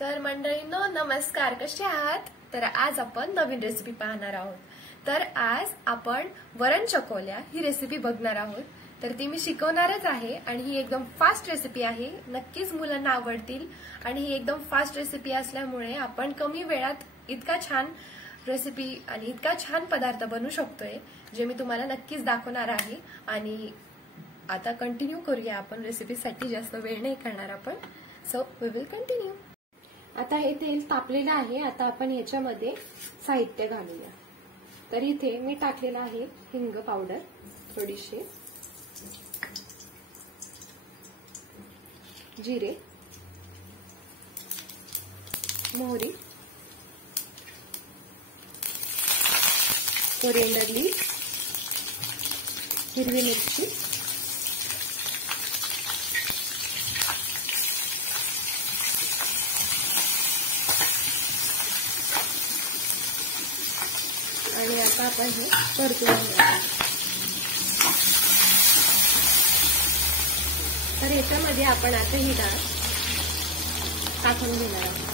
तर मंडळींनो नमस्कार, कसे आहात? तर आज आपण नवीन रेसिपी पाहणार आहोत. तर आज आपण वरण चकोल्या ही रेसिपी बघणार आहोत. तर ती मी शिकवणारच आहे आणि ही एकदम फास्ट रेसिपी आहे. नक्कीच मुलांना आवडतील आणि ही एकदम फास्ट रेसिपी असल्यामुळे आपण कमी वेळात इतका छान रेसिपी आणि इतका छान पदार्थ बनवू शकतोय, जे मी तुम्हाला नक्कीच दाखवणार आहे. आणि आता कंटिन्यू करूया आपण रेसिपीसाठी, जास्त वेळ नाही करणार आपण. So we will continue. आता हे तेल तापलेलं आहे. आता आपण याच्यामध्ये साहित्य घालूया. तर इथे मी टाकलेलं आहे हिंग पावडर थोडीशी, जिरे, मोहरी, कोरिएंडर लीव्स, हिरवी मिरची, आणि आता आपण हे परतून घेऊया. तर याच्यामध्ये आपण आता ही डाळ टाकून घेणार आहोत,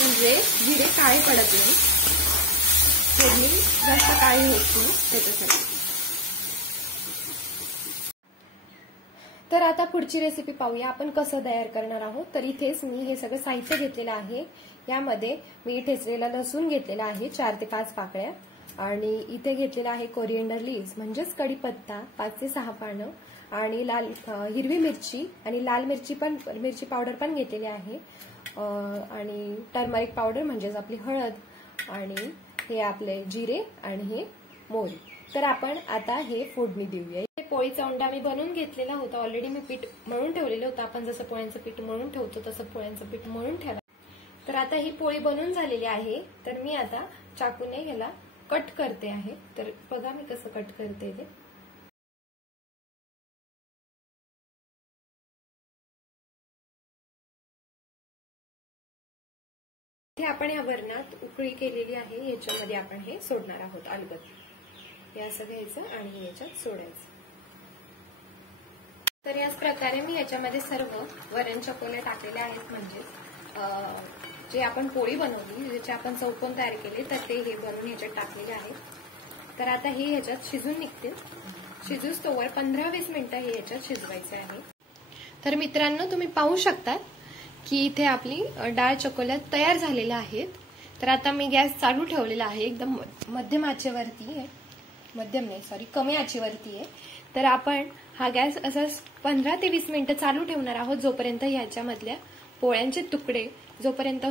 म्हणजे जिरे काळे पडत नाही, फोडणी जास्त काळी होत नाही त्याच्यासाठी. तर आता पुढची रेसिपी पाहूया आपण कसं तयार करणार आहोत. तर इथेच मी हे सगळं साहित्य घेतलेलं आहे. यामध्ये मी ठेचलेला लसूण घेतलेला आहे 4 ते 5 पाकळ्या, आणि इथे घेतलेला आहे कोरिएंडर लीव्स म्हणजेच कढीपत्ता 5 ते 6 पानं, आणि हिरवी मिरची आणि लाल मिरची पावडर पण घेतलेली आहे, आणि टर्मरिक पावडर म्हणजेच आपली हळद, आणि हे आपले जिरे आणि हे मोहरी. तर आपण आता हे फोडणी देऊया. पोळीचा उंडा मी बनवून घेतलेला होता. ऑलरेडी मी पीठ मळून ठेवलेलं होतं. आपण जसं पोळ्यांचं पीठ मळून ठेवतो तसं पोळ्यांचं पीठ मळून ठेवा. तर आता ही पोळी बनवून झालेली आहे. तर मी आता चाकूने ह्याला कट करते आहे. तर बघा मी कसं कट करते ते. इथे आपण या वरणात उकळी केलेली आहे, याच्यामध्ये आपण हे सोडणार आहोत अलगद. हे असं घ्यायचं आणि हे याच्यात सोडायचं. तर याच प्रकारे मी याच्यामध्ये सर्व वरण चकोल्या टाकलेल्या आहेत. म्हणजे जे आपण पोळी बनवली, ज्याचे आपण चौकोन तयार केले, तर ते हे बनवून याच्यात टाकलेले आहेत. तर आता हे ह्याच्यात शिजून निघतील. शिजूस तोवर 15-20 मिनिटं हे याच्यात शिजवायचे आहे. तर मित्रांनो, तुम्ही पाहू शकता की इथे आपली डाळ चकोल्या तयार झालेल्या आहेत. तर आता मी गॅस चालू ठेवलेला आहे, एकदम मध्यम आचेवरती आहे. कमी आचेवरती आहे. तर आपण हा गॅस असं 15 ते 20 मिनिटं चालू ठेवणार आहोत, जोपर्यंत ह्याच्यामधल्या पोळ्यांचे तुकडे जोपर्यंत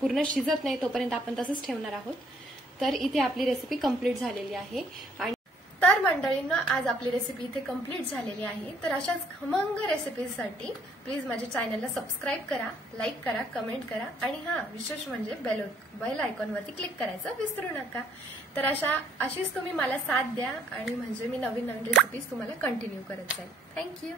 पूर्ण शिजत नाही तोपर्यंत आपण तसंच ठेवणार आहोत. तर इथे आपली रेसिपी कंप्लीट झालेली आहे. आणि तर मंडळींना आज आपली रेसिपी इथे कंप्लीट झालेली आहे. तर अशाच खमंग रेसिपीसाठी प्लीज माझ्या चॅनलला सबस्क्राईब करा, लाईक करा, कमेंट करा, आणि विशेष म्हणजे बेल आयकॉनवरती क्लिक करायचं विसरू नका. तर अशीच तुम्ही मला साथ द्या, आणि म्हणजे मी नवीन रेसिपीज तुम्हाला कंटिन्यू करत जाईल. थँक्यू.